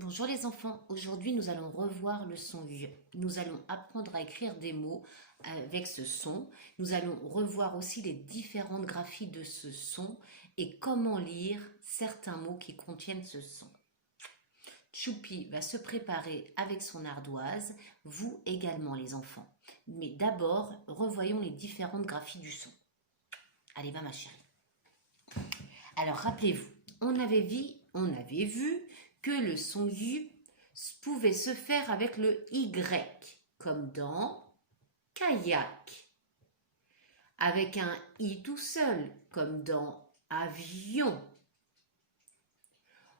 Bonjour les enfants, aujourd'hui nous allons revoir le son Y. Nous allons apprendre à écrire des mots avec ce son. Nous allons revoir aussi les différentes graphies de ce son et comment lire certains mots qui contiennent ce son. Choupi va se préparer avec son ardoise, vous également les enfants. Mais d'abord, revoyons les différentes graphies du son. Allez, va ma chérie. Alors rappelez-vous, on avait vu que le son Y pouvait se faire avec le Y, comme dans kayak, avec un I tout seul, comme dans avion.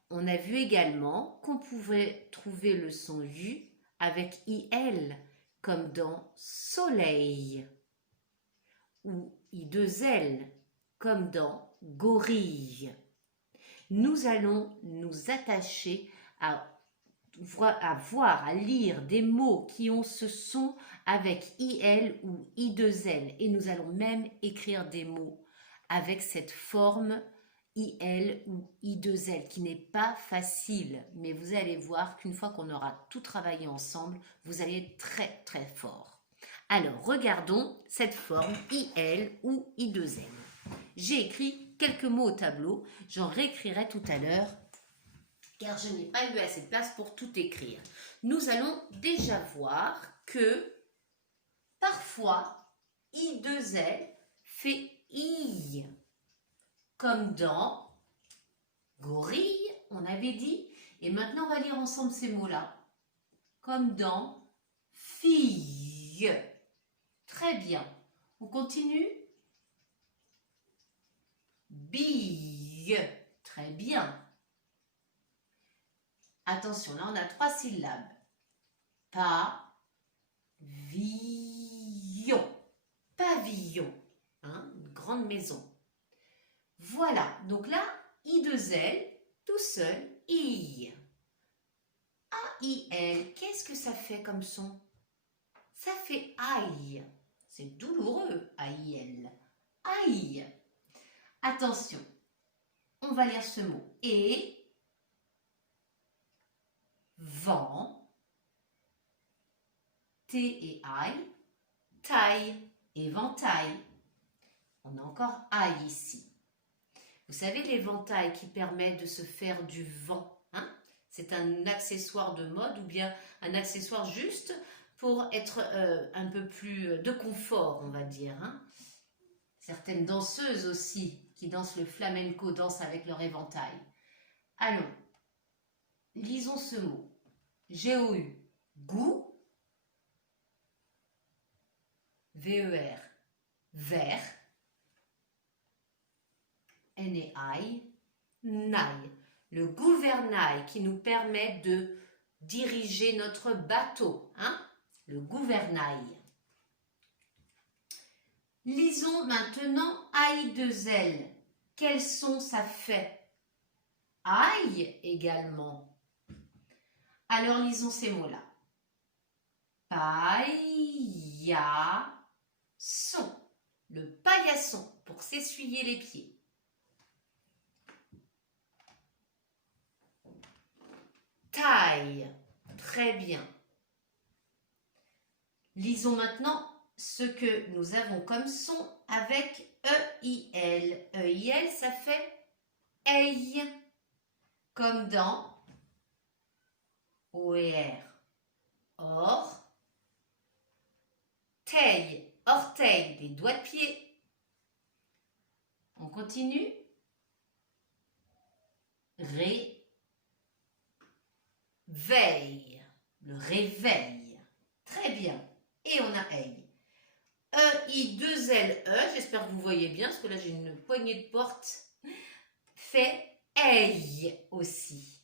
On a vu également qu'on pouvait trouver le son Y avec IL, comme dans soleil, ou I2L, comme dans gorille. Nous allons nous attacher à lire des mots qui ont ce son avec IL ou I2L. Et nous allons même écrire des mots avec cette forme IL ou I2L qui n'est pas facile. Mais vous allez voir qu'une fois qu'on aura tout travaillé ensemble, vous allez être très très fort. Alors, regardons cette forme IL ou I2L. J'ai écrit quelques mots au tableau, j'en réécrirai tout à l'heure car je n'ai pas eu assez de place pour tout écrire. Nous allons déjà voir que parfois I2L fait I, comme dans gorille, on avait dit, et maintenant on va lire ensemble ces mots-là, comme dans fille. Très bien, on continue. Bille, très bien. Attention, là on a 3 syllabes. Pavillon, pavillon, hein, une grande maison. Voilà, donc là, I2L, tout seul, I. A-I-L, qu'est-ce que ça fait comme son? Ça fait aïe. C'est douloureux, A-I-L. Aïe. Attention, on va lire ce mot. Et, vent, T et aïe, taille, éventail. On a encore aïe ici. Vous savez l'éventail qui permet de se faire du vent, hein? C'est un accessoire de mode ou bien un accessoire juste pour être un peu plus de confort, on va dire, hein? Certaines danseuses aussi qui dansent le flamenco dansent avec leur éventail. Allons, lisons ce mot. G-O-U, goût. V-E-R, vert. N-E-I, nail. Le gouvernail qui nous permet de diriger notre bateau, hein? Le gouvernail. Lisons maintenant I2L. Quel son ça fait? Aïe également. Alors lisons ces mots-là. Paillasson. Le paillasson pour s'essuyer les pieds. Taille. Très bien. Lisons maintenant ce que nous avons comme son avec E-I-L. E-I-L, ça fait aïe, comme dans O-E-R. Or, taille, orteil, les doigts de pied. On continue. Réveil, le réveil. Très bien. Et on a aïe. E-I-2-L-E, j'espère que vous voyez bien, parce que là j'ai une poignée de porte, fait aïe aussi.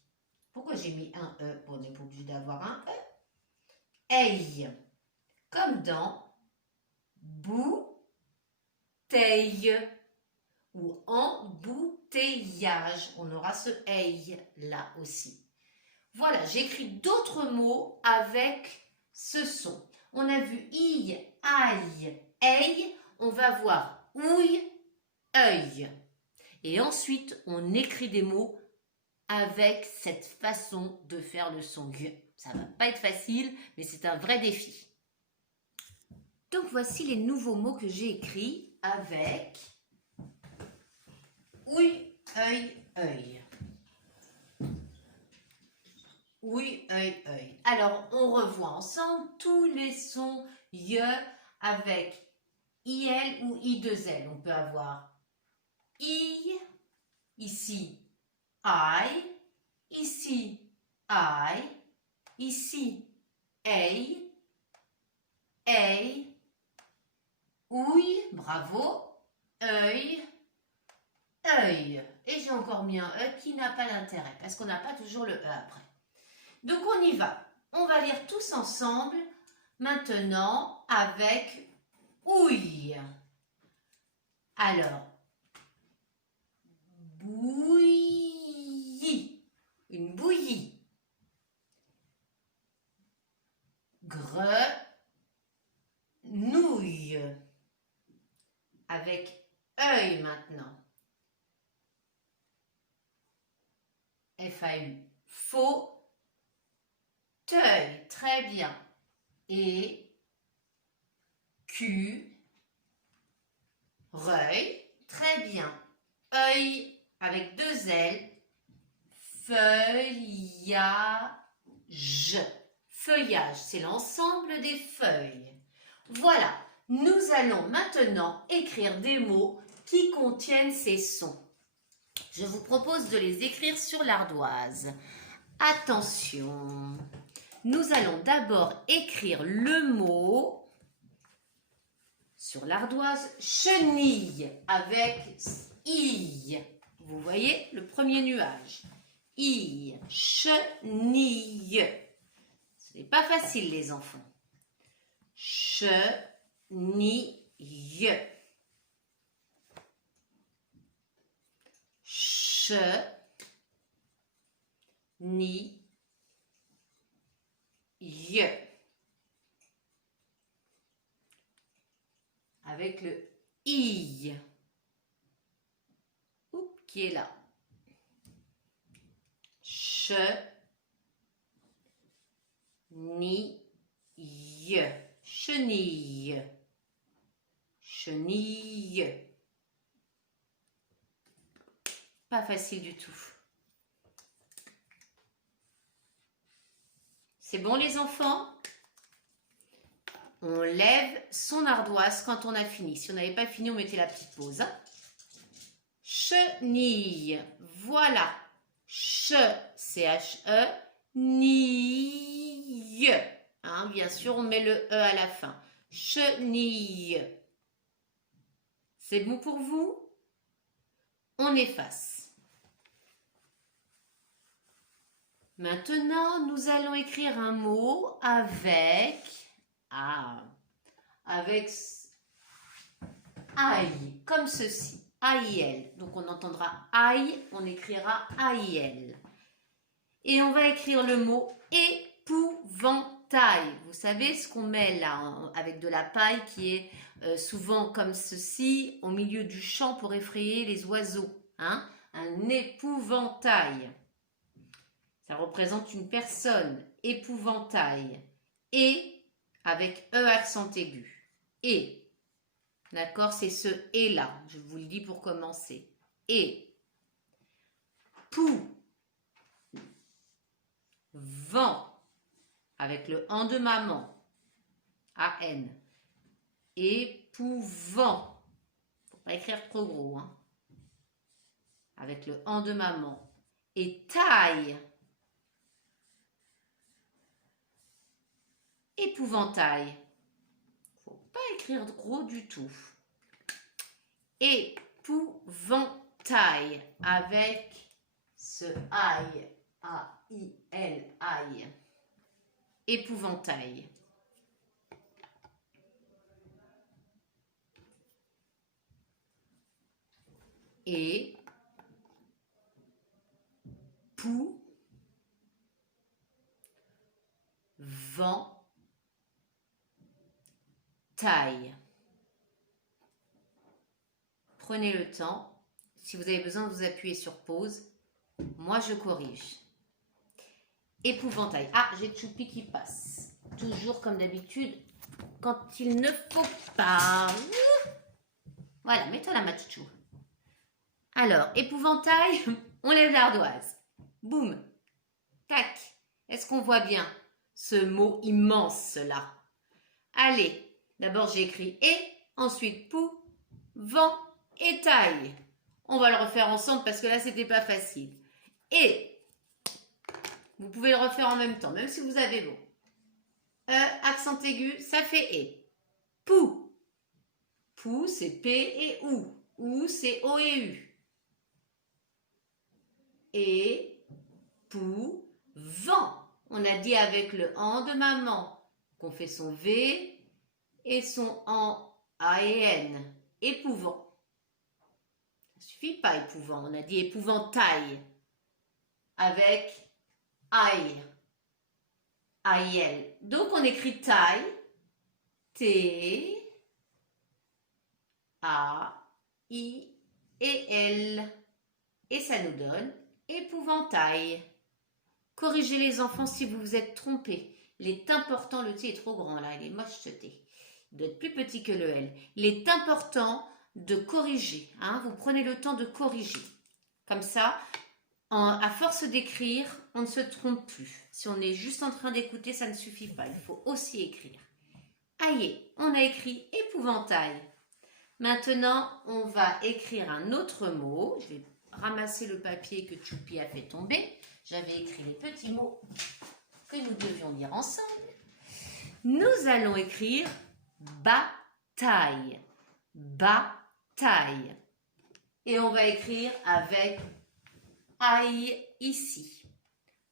Pourquoi j'ai mis un E? Bon, on n'est pas obligé d'avoir un E. Aïe, comme dans bouteille ou embouteillage. On aura ce aïe là aussi. Voilà, j'écris d'autres mots avec ce son. On a vu i, aïe, aïe. On va voir ouille, œil. Et ensuite, on écrit des mots avec cette façon de faire le son G. Ça va pas être facile, mais c'est un vrai défi. Donc voici les nouveaux mots que j'ai écrits avec ouille, œil, œil. Oui, œil, œil. Alors, on revoit ensemble tous les sons y avec IL ou I2L. On peut avoir I, ici I, ici I, ici ei, ouille, bravo, œil, œil. Et j'ai encore mis un E qui n'a pas d'intérêt parce qu'on n'a pas toujours le E après. Donc on y va. On va lire tous ensemble maintenant avec ouille. Alors, bouillie, une bouillie. Grenouille, avec œil maintenant. F-A-U, fauteuil, très bien. Et reuil, très bien. Œil avec deux L, feuillage. Feuillage, c'est l'ensemble des feuilles. Voilà, nous allons maintenant écrire des mots qui contiennent ces sons. Je vous propose de les écrire sur l'ardoise. Attention, nous allons d'abord écrire le mot sur l'ardoise chenille avec I. Vous voyez le premier nuage. I, chenille. Ce n'est pas facile les enfants. Chenille. Chenille. Avec le I. Oups, qui est là. Chenille. Chenille. Chenille. Pas facile du tout. C'est bon les enfants? On lève son ardoise quand on a fini. Si on n'avait pas fini, on mettait la petite pause. Hein? Chenille. Voilà. C-H-E, nille. Hein, bien sûr, on met le E à la fin. Chenille. C'est bon pour vous? On efface. Maintenant, nous allons écrire un mot avec aïe, comme ceci. A-I-L. Donc on entendra aïe, on écrira A-I-L. Et on va écrire le mot épouvantail. Vous savez ce qu'on met là, avec de la paille qui est souvent comme ceci, au milieu du champ pour effrayer les oiseaux. Hein? Un épouvantail. Ça représente une personne. Épouvantail. Et avec E accent aigu. Et. D'accord, c'est ce « et » là, je vous le dis pour commencer. Et, vent, avec le « en » de maman, A-N. Épouvant, faut pas écrire trop gros, hein. Avec le « en » de maman. Et taille, épouvantail. Faut pas écrire gros du tout. Épouvantail avec ce aïe, A-I-L, aïe. Épouvantail. Et taille. Prenez le temps. Si vous avez besoin de vous appuyer sur pause, Moi, je corrige. Épouvantail. Ah, j'ai Choupi qui passe. Toujours comme d'habitude, quand il ne faut pas. Voilà, mets-toi la matchou. Alors, épouvantail, on lève l'ardoise. Boum. Tac. Est-ce qu'on voit bien ce mot immense là? Allez, d'abord j'ai écrit et, ensuite pou, vent et taille. On va le refaire ensemble parce que là c'était pas facile. Et, vous pouvez le refaire en même temps, même si vous avez bon. Accent aigu, ça fait et. Pou. Pou, c'est P et OU. OU, c'est O et U. Et, pou, vent. On a dit avec le en de maman qu'on fait son V et son en A et N. Épouvant. Ça suffit pas épouvant. On a dit épouvantail avec aïe. Aïel. Donc on écrit taille. T. A. I. Et L. Et ça nous donne épouvantail. Corrigez les enfants si vous vous êtes trompés. Il est important, le T est trop grand là, il est moche ce T. Il doit être plus petit que le L. Il est important de corriger. Hein, vous prenez le temps de corriger. Comme ça, à force d'écrire, on ne se trompe plus. Si on est juste en train d'écouter, ça ne suffit pas. Il faut aussi écrire. Aïe, on a écrit épouvantail. Maintenant, on va écrire un autre mot. Je vais ramasser le papier que Choupi a fait tomber. J'avais écrit les petits mots que nous devions lire ensemble. Nous allons écrire bataille. Bataille. Et on va écrire avec aïe ici.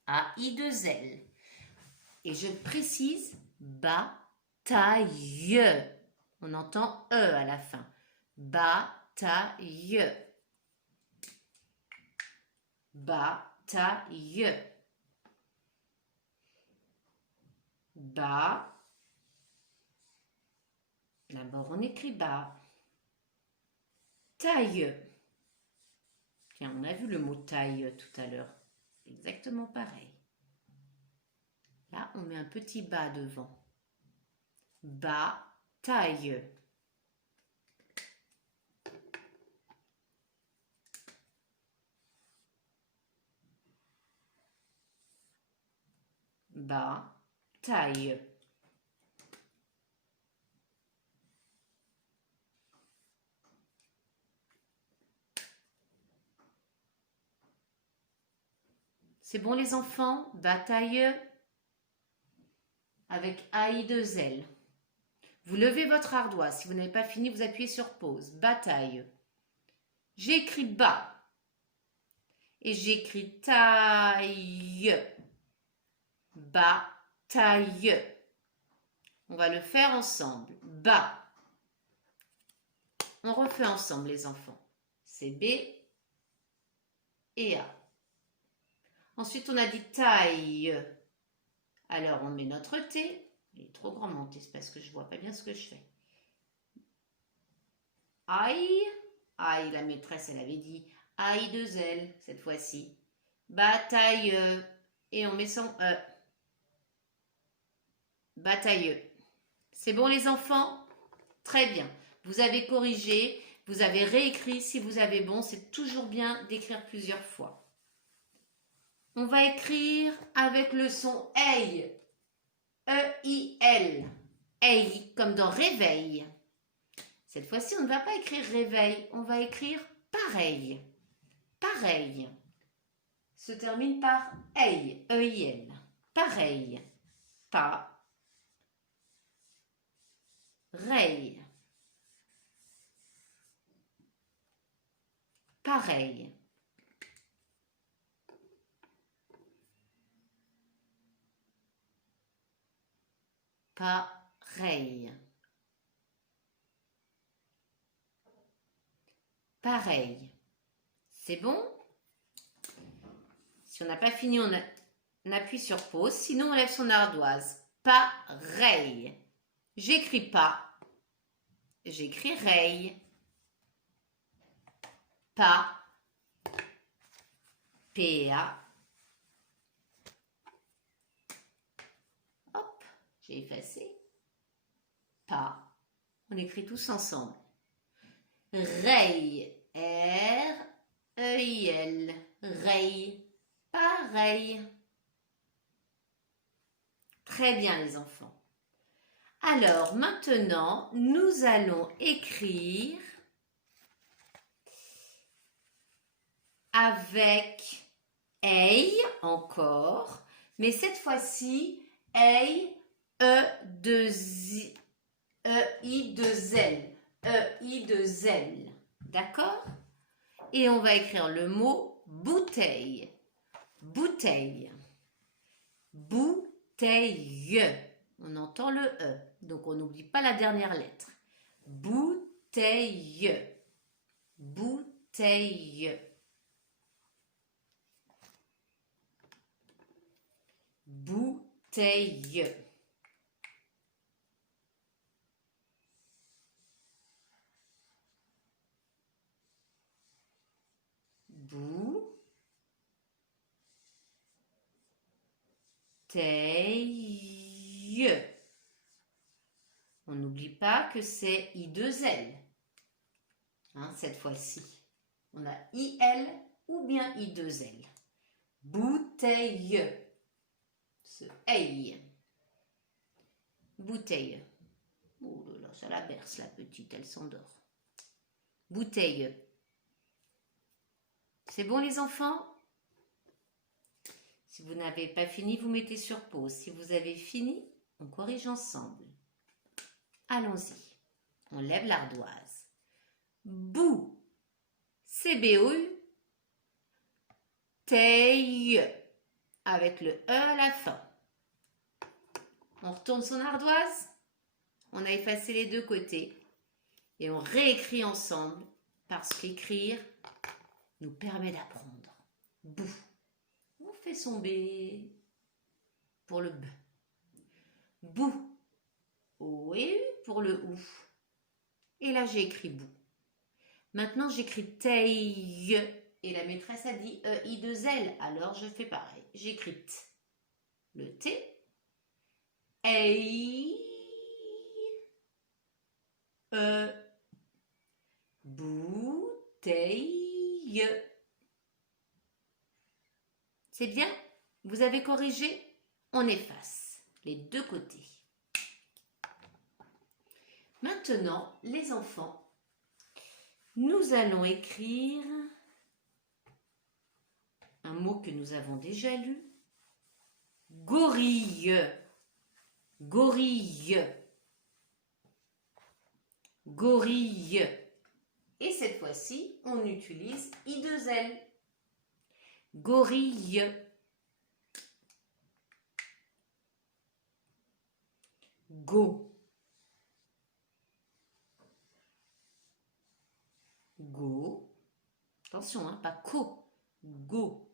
A-I-2-L. Et je précise bataille. On entend E à la fin. Bataille. Bataille. Bas. D'abord, on écrit bas. Taille. Tiens, on a vu le mot taille tout à l'heure. Exactement pareil. Là, on met un petit bas devant. Bataille. Bataille. C'est bon les enfants? Bataille avec AI2L. Vous levez votre ardoise. Si vous n'avez pas fini, vous appuyez sur pause. Bataille. J'ai écrit bas. Et j'écris taille. Bataille. On va le faire ensemble. Bas. On refait ensemble les enfants. C'est B et A. Ensuite, on a dit taille. Alors, on met notre T. Il est trop grand mon T, c'est parce que je ne vois pas bien ce que je fais. Aïe. Aïe, la maîtresse, elle avait dit aïe 2L cette fois-ci. Bataille. Et on met son E. Batailleux. C'est bon les enfants? Très bien. Vous avez corrigé, vous avez réécrit si vous avez bon. C'est toujours bien d'écrire plusieurs fois. On va écrire avec le son EI. E-I-L. EI, comme dans réveil. Cette fois-ci, on ne va pas écrire réveil, on va écrire pareil. Pareil. Se termine par EI. E-I-L. Pareil. Pas. Reille. Pareil. Pareil. Pareil. C'est bon? Si on n'a pas fini, on appuie sur pause. Sinon, on lève son ardoise. Pareil. J'écris pas. J'écris reille. Pas. PA. Hop, j'ai effacé. Pas. On écrit tous ensemble. Reil. R-E-I-L. Reil. Pareil. Très bien les enfants. Alors maintenant, nous allons écrire avec ei encore, mais cette fois-ci ei, E-I-2-L. E-I-2-L. D'accord? Et on va écrire le mot bouteille. Bouteille. Bouteille. On entend le E, donc on n'oublie pas la dernière lettre. Bouteille. Bouteille. Bouteille. Bouteille. On n'oublie pas que c'est I2L. Hein, cette fois-ci. On a IL ou bien I2L. Bouteille. Ce hey. Bouteille. Oh là là, ça la berce la petite, elle s'endort. Bouteille. C'est bon les enfants? Si vous n'avez pas fini, vous mettez sur pause. Si vous avez fini, on corrige ensemble. Allons-y. On lève l'ardoise. Bou. C-B-O-U. Teille. Avec le E à la fin. On retourne son ardoise. On a effacé les deux côtés. Et on réécrit ensemble. Parce qu'écrire nous permet d'apprendre. Bou. On fait son B pour le B. Bou. O et U pour le OU. Et là, j'ai écrit bout. Maintenant, j'écris teille. Et la maîtresse a dit E-I-2-L. Alors, je fais pareil. J'écris T. Le T. Ei. Bouteille. C'est bien? Vous avez corrigé? On efface les deux côtés. Maintenant, les enfants, nous allons écrire un mot que nous avons déjà lu. Gorille. Gorille. Gorille. Et cette fois-ci, on utilise I2L. Gorille. Go. Go. Attention, hein, pas co. Go.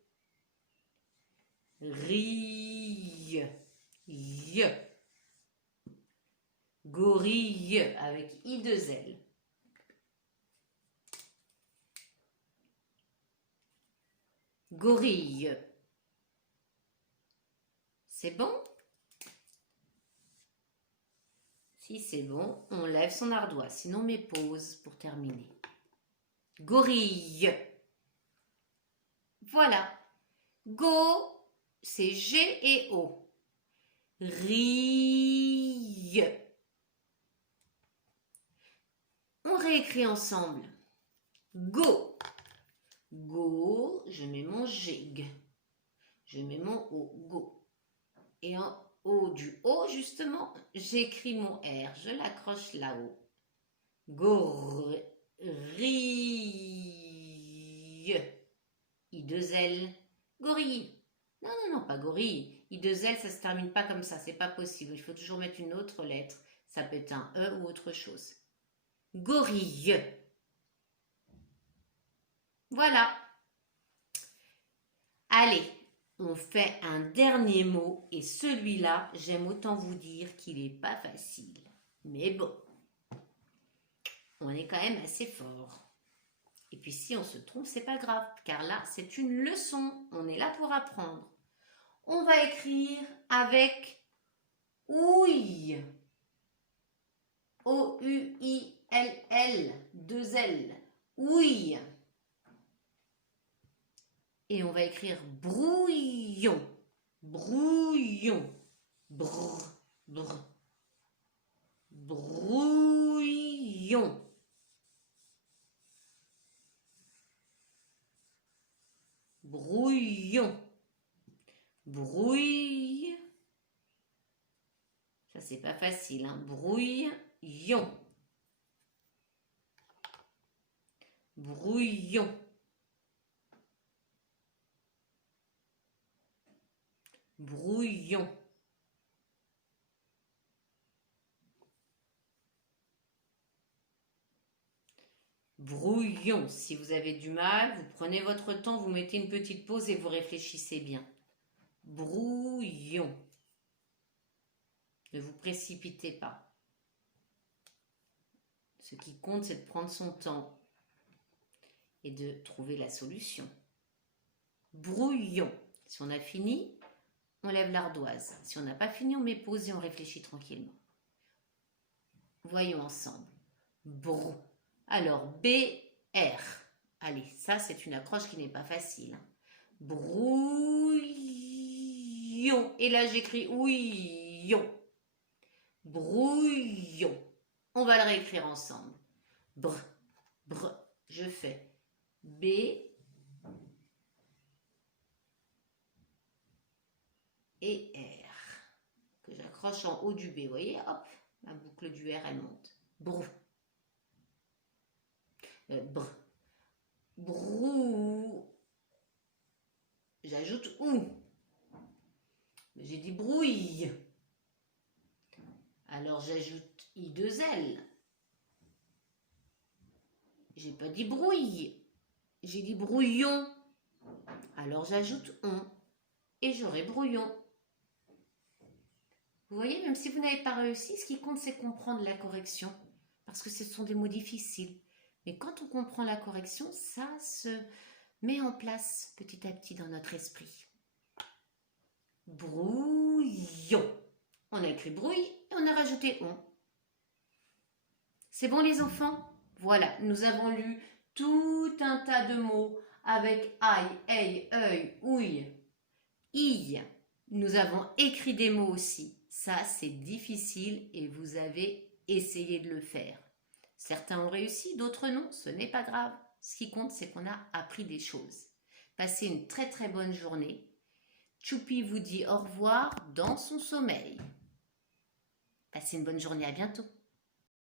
Rille. Y. Gorille avec I2L. Gorille. C'est bon? Si c'est bon, on lève son ardoise. Sinon, mes pauses pour terminer. Gorille. Voilà. Go, c'est G et O. Rille. On réécrit ensemble. Go. Go, je mets mon G. Je mets mon O. Go. Et en haut du O, justement, j'écris mon R. Je l'accroche là-haut. Gorille. I2L. Gorille. Non, non, non, pas gorille. I2L, ça se termine pas comme ça. C'est pas possible. Il faut toujours mettre une autre lettre. Ça peut être un E ou autre chose. Gorille. Voilà. Allez, on fait un dernier mot. Et celui-là, j'aime autant vous dire qu'il n'est pas facile. Mais bon, on est quand même assez fort. Et puis si on se trompe, c'est pas grave, car là, c'est une leçon. On est là pour apprendre. On va écrire avec ouille. O-U-I-L-L, deux L. Ouille. Et on va écrire brouillon. Brouillon. Brr, brr. Brouillon. Brouillon. Brouille. Ça, c'est pas facile, hein. Brouillon. Brouillon. Brouillon. Brouillon. Si vous avez du mal, vous prenez votre temps, vous mettez une petite pause et vous réfléchissez bien. Brouillon. Ne vous précipitez pas. Ce qui compte, c'est de prendre son temps et de trouver la solution. Brouillon. Si on a fini, on lève l'ardoise. Si on n'a pas fini, on met pause et on réfléchit tranquillement. Voyons ensemble. Brou. Alors, B-R. Allez, ça, c'est une accroche qui n'est pas facile. Brouillon. Et là, j'écris ouillon. Brouillon. On va le réécrire ensemble. Br, br. Je fais B et R. Que j'accroche en haut du B. Vous voyez, hop, ma boucle du R, elle monte. Brou. Br. Brou. J'ajoute ou. J'ai dit brouille. Alors j'ajoute I2L. J'ai pas dit brouille. J'ai dit brouillon. Alors j'ajoute on. Et j'aurai brouillon. Vous voyez, même si vous n'avez pas réussi, ce qui compte, c'est comprendre la correction. Parce que ce sont des mots difficiles. Mais quand on comprend la correction, ça se met en place petit à petit dans notre esprit. Brouillon. On a écrit brouille et on a rajouté on. C'est bon les enfants? Voilà, nous avons lu tout un tas de mots avec aïe, aïe, œil, ouille, ille. Nous avons écrit des mots aussi. Ça, c'est difficile et vous avez essayé de le faire. Certains ont réussi, d'autres non, ce n'est pas grave. Ce qui compte, c'est qu'on a appris des choses. Passez une très très bonne journée. Choupi vous dit au revoir dans son sommeil. Passez une bonne journée, à bientôt.